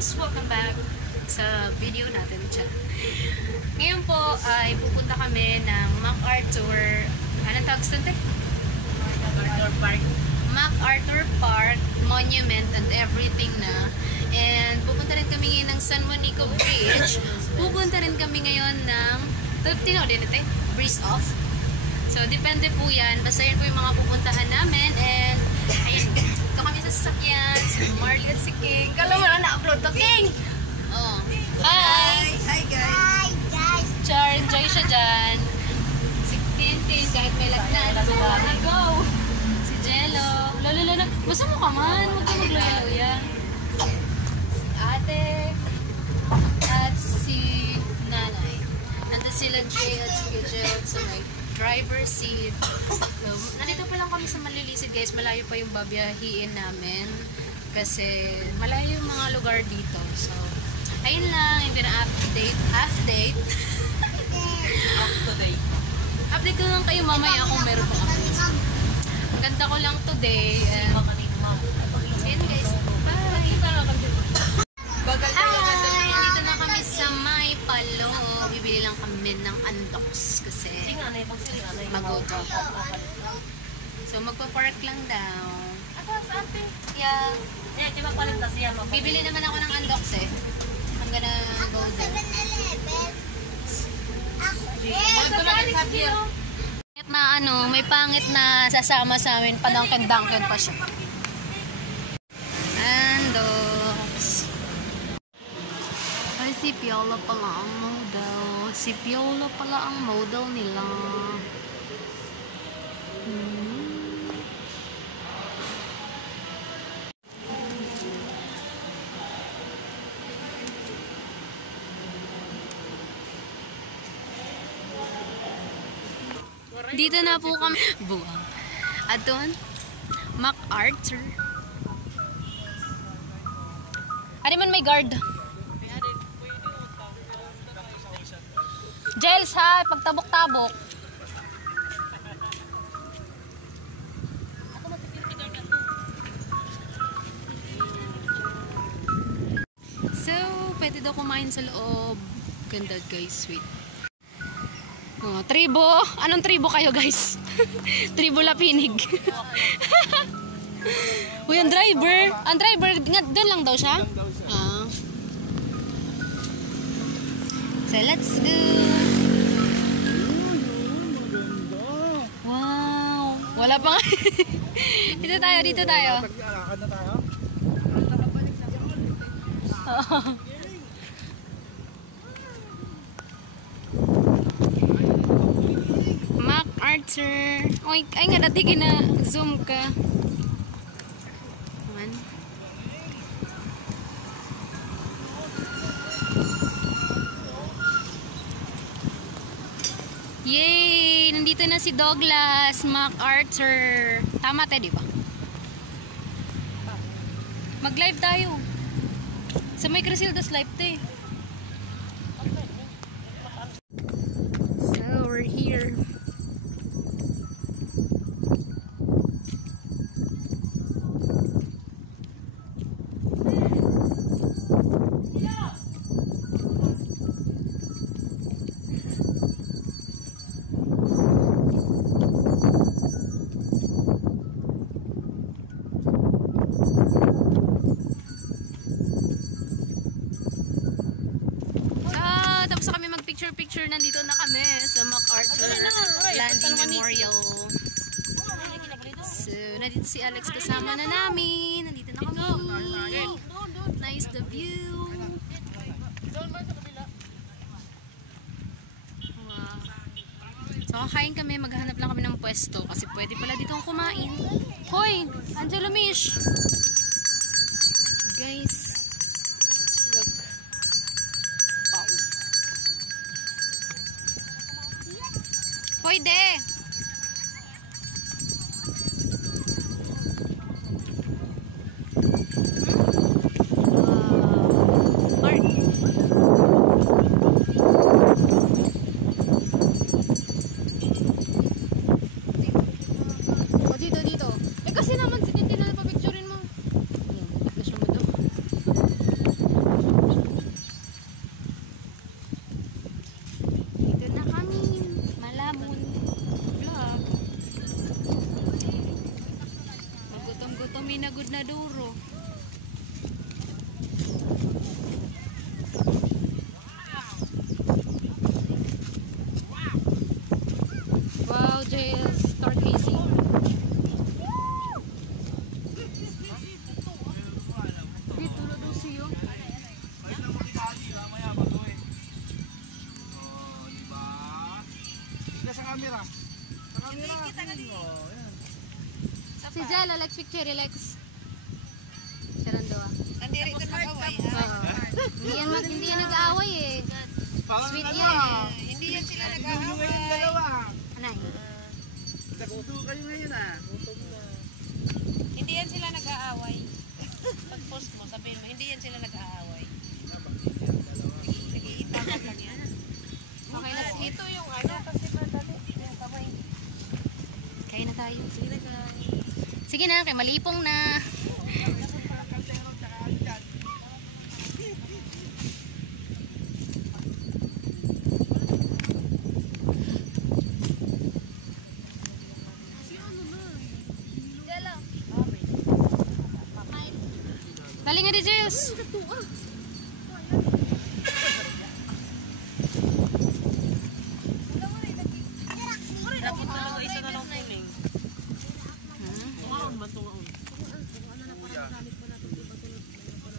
guys! Welcome back sa video natin dyan. Ngayon po ay pupunta kami ng MacArthur, anong tawag sa ito? MacArthur Park. MacArthur Park, Monument and everything na. And pupunta rin kami ngayon ng San Juanico Bridge. Pupunta rin kami ngayon ng Breeze Off. So depende po yan. Basta yun po yung mga pupuntahan namin. And ayun, ito kami sa sasakyan. Si Marley at si King. Kala mo na na-upload to King! Oh. Hi! Hi guys! Hi guys! Char, enjoy siya dyan. Si Tintin, kahit may lagnat. Go! Si Jello. Lalo. Basta mo ka man. Huwag ka magloya-loya. Si Ate. At si Nanay. Nandun sila Jay at si Gajel sa may driver seat. So, nandito pa lang kami sa Malilisid guys. Malayo pa yung babiyahiin namin. Kasi malayo yung mga lugar dito. So, ayun lang. Yung update. Update ko lang kayo mamaya kung meron pang update. Ang ganda ko lang today. Ayun guys. Bye! Hi! Dito na kami sa May Palo. Bibili lang kami ng andoks kasi magoto. So magpa-park lang daw. Ako sa ate. Yeah. Diba palit na siya? Bibili naman ako ng andoks eh. I'm gonna go there. Pangit na may pangit na sasama sa amin. Padangkin-dangkin pa siya. Andoks. Ay, si Piolo pala ang model. Si Piolo pala ang model nila. Dito na po kami. Buwang. At doon, MacArthur. Ano man may guard? Gels ha, pagtabok-tabok. So, pwede daw kumain sa loob. Ganda guys, sweet. Oh, tribo. Anong tribo kayo guys? Tribo Lapinig. Uy, ang driver. Ang driver, doon lang daw siya? Ah. So, let's go. Wow. Wala pa nga. Dito tayo. Alakad na tayo? MacArthur. Ay nga dati kina-zoom ka. Naman. Yay! Nandito na si Douglas MacArthur. Tama tayo, di ba? Mag-live tayo. Sa may Crisildas live tayo. So, we're here. Tapos kami mag-picture-picture, nandito na kami sa MacArthur Landing Memorial. So, nandito si Alex kasama na namin. Nandito na kami. Nice the view. Wow. So, kakain kami. Maghanap lang kami ng pwesto kasi pwede pala dito kumain. Hoy! Angelo Mish! Guys, look. Wow. Pwede! Park. O dito. Eh kasi naman si Tintin na napapicturein mo. Ayan, bakit na siya mo daw. Si Jel, Alex Picture, Alex. Sarando ah. Nandiri ito mag-away, ha? Hindi yan nag-aaway eh. Sweet yan eh. Hindi yan sila nag-away. Anay? Kayo ngayon ah. Hindi yan sila nag-aaway. Pag-post mo, sabihin mo, hindi yan sila nag-aaway. Nag-iitangan lang yan. Okay na sige. Ito yung ano, kasi madali. Yung kamay. Kaya na tayo. Sige na, kay malipong na. Dali nga di Jess. Dapat talaga isa na lang puling. Tumaon man, tumaon.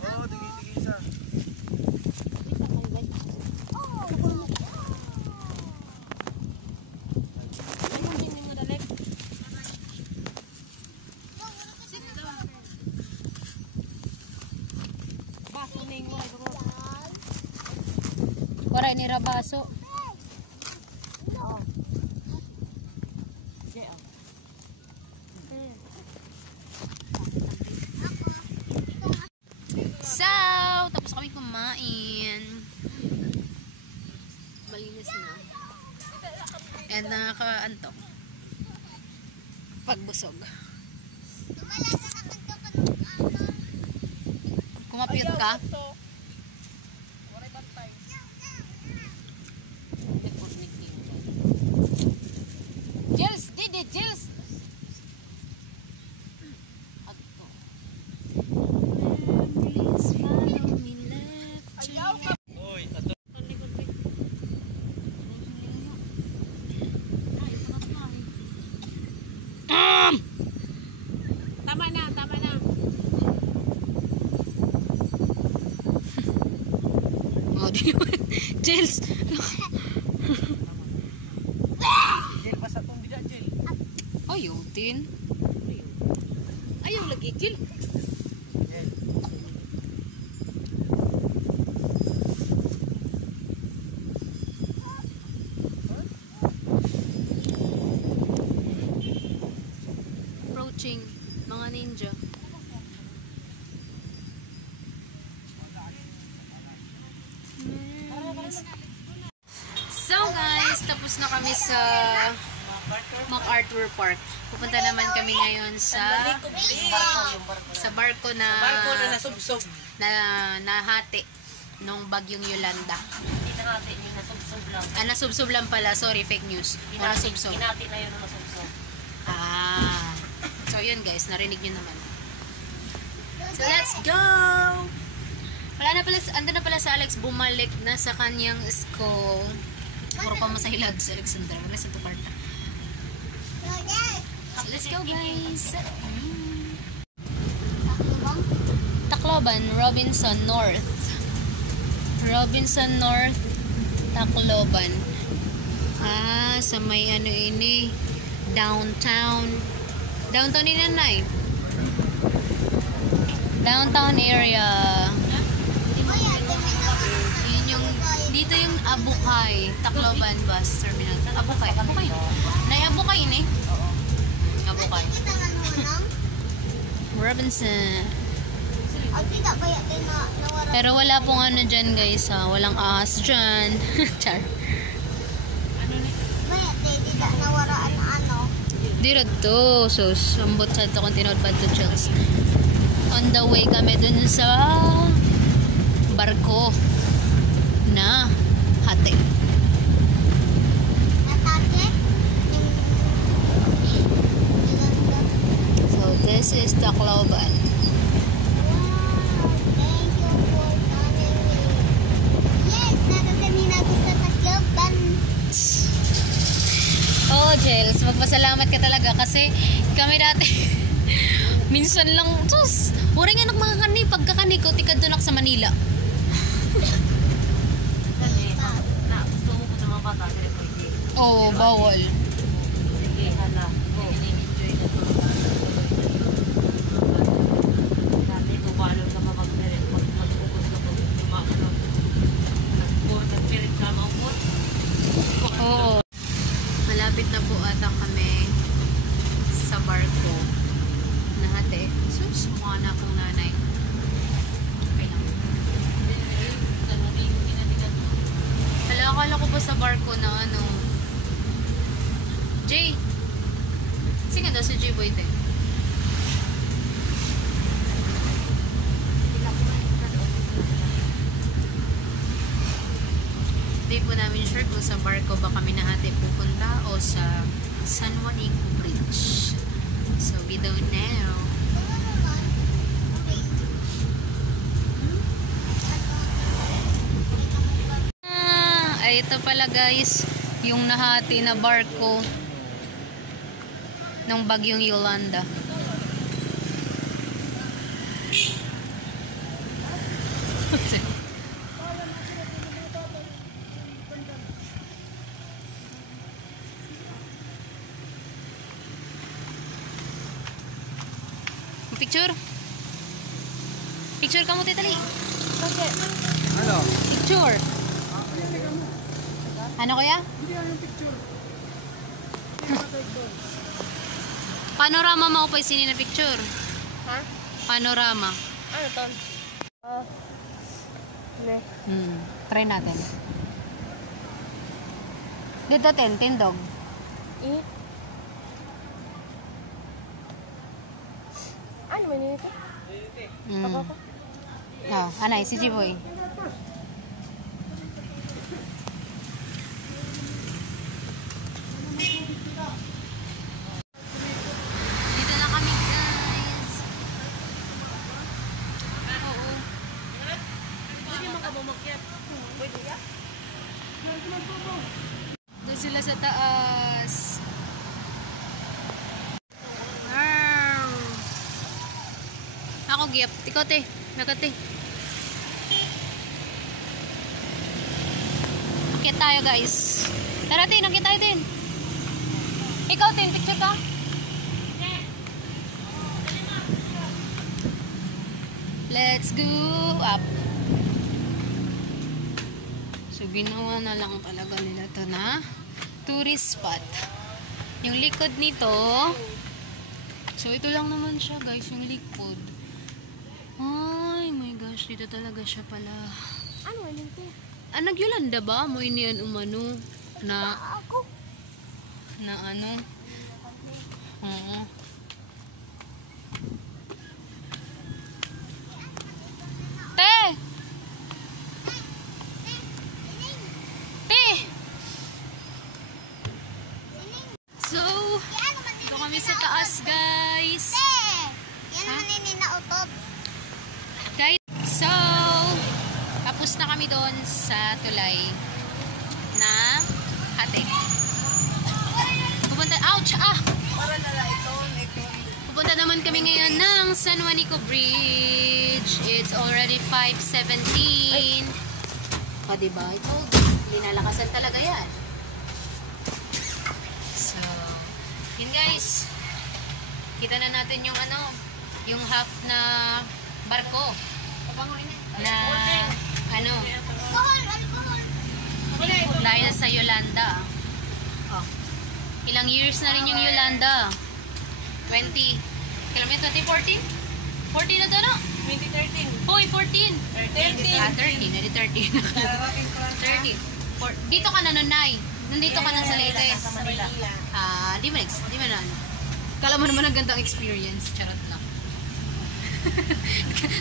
Oo, tigi-tigi isa. Waray ni Rabaso. So, tapos kami kumain. Malinis na. And nakakaantok. Pagbusog. Kumapit ka? Jels, didi, Jels. Agto. Memories follow me left to Uy, tato. Tama na, tama na. Oh, di Jels. Jel, basa tong bida, Jel. Ayaw, tin. Ayaw lagi, Jill. Jel. Approaching mga ninja. So guys, tapos na kami sa MacArthur Park. Pupunta naman kami ngayon sa barko na Barko na nasubsob. nahati nung bagyong Yolanda. Hindi na natin yung nasubsob lang. Nasubsob lang pala, sorry, fake news. O nasubsob. Hinati na yun ang nasubsob. Ah. So yun guys, narinig nyo naman. So let's go! Wala na pala, ando na pala sa Alex, bumalik na sa kanyang school. Puro pa masahilad sa Alexander. Wala sa Tuparta. So let's go guys! Tacloban, Robinson North. Robinson North, Tacloban. Ah, sa may ano ini, downtown. Downtown ni nanay. Downtown area. Yun yung, dito yung Abukay, Tacloban bus terminal. Abukay, Abukay. Nay Abukay ini. Abukay. Robinson. Pero wala pong ano dyan guys ha. Walang ahas dyan. Char. Dito to. So, sambot sa ito kung tinood pa to Chels. On the way kami dun sa barko na hati. So, this is Tacloban. Oh, Jels, magpasalamat ka talaga kasi kami dati minsan lang, sus, huring anak mga kani, pagkakani ko, tikadunak sa Manila. Gusto mo po sa mga bata, dire pwede. Oo, bawal. Sige. Hala, ini-enjoy na mga bata. Dati, bumalo na mapag-direct. Mag-focus na po. Nag-direct na mga po. Oo. Malapit na po ata kami sa barko. Nahati. Sus, mukha na akong nanay. Okay lang. Hala, akala ko ba sa barko na ano? Jay! Sige daw si Jay Boy din. Hindi po namin sure kung sa barko ba kami nahati pupunta o sa San Juanico Bridge. So, we don't know. Ay, ito pala guys, yung nahati na barko ng bagyong Yolanda. Picture? Picture ka mo, Titali. Ano? Picture. Ano kaya? Panorama mo pa sini na picture. Ha? Panorama. Ano to? Try natin. Dito tindog. Ano man ito? Oh, anay, si Jiboy. Dito na kami, guys. Oo. Doon sila sa taas. Ako giyap. Ikaw te. Nakate. Akit tayo guys. Tara te. Nakit tayo din. Ikaw te. Picture ka. Let's go up. So ginawa na lang talaga nila to na tourist spot. Yung likod nito. So ito lang naman siya guys. Yung likod. Ay, my gosh, dito talaga siya pala. Ano man ito? Ah, nag-Yolanda ba? Mo iniyan umano na Ako? na ano? Oo. Te! Te! So, dito kami sa taas, guys. Yan naman yung nautob. Guys, so tapos na kami doon sa tulay na hati. Pupunta, ouch! Pupunta naman kami ngayon ng San Juanico Bridge. It's already 5:17. O, diba? I told you, linalakasan talaga yan. So, yun guys. Kita na natin yung ano, yung half na barko. Na, ano, dahil sa Yolanda. Oh. Ilang years na rin yung Yolanda? 20. Kailan mo yun? 2014? 14 na to, no? 2013. Hoy, 14. 13. Ah, 13. Hindi 13. 13. Dito ka na nun, Nay. Nandito ka na sa Leyte. Sa Manila. Ah, di man ano. Kala mo naman ang gandang experience. Charot lang.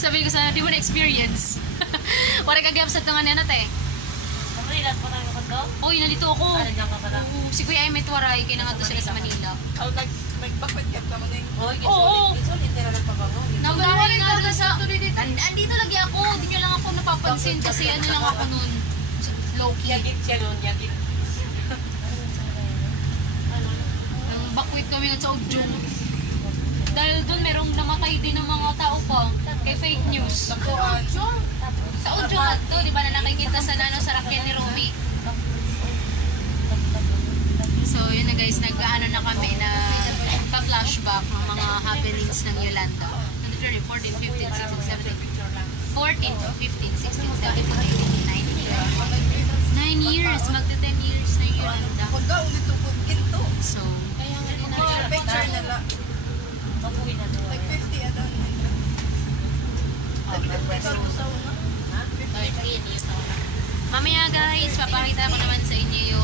Sabi ko sana, di mo na experience. Wala kagayap sa tungan yan natin. Sa Manila, pa tayo kondo? Uy, nandito ako. Ano niya ka pala? Oo, si Kuya ay may tuwaray. Kaya nga to sila sa Manila. Nag-backpack ka mo din. Oo. Insulit nila nagpabango. Nagawa na sa... Andito lagi ako. Di nyo lang ako napapansin kasi ano lang ako nun. Low-key. Yagit siya nun, yagit. Bakwit kami nun sa Ujong. Dahil doon merong namatay din ng mga tao pa. Kay fake news. Sa Ujong at to, di ba na nakikita sa nano sa rakyan ni Romy? Sa So, yun na guys, nag-ano na kami na ka-flashback ng mga happenings ng Yolanda. 14, 15, 16, 17, 14, 15, 16, 17, 18, 19 years. 9 years, magta 10 years na yung Yolanda. Huwag ka ulit tukod ginto. So, Picture nila. Like 50 ano. Ikaw to sa una. mamaya guys, papakita ko naman sa inyo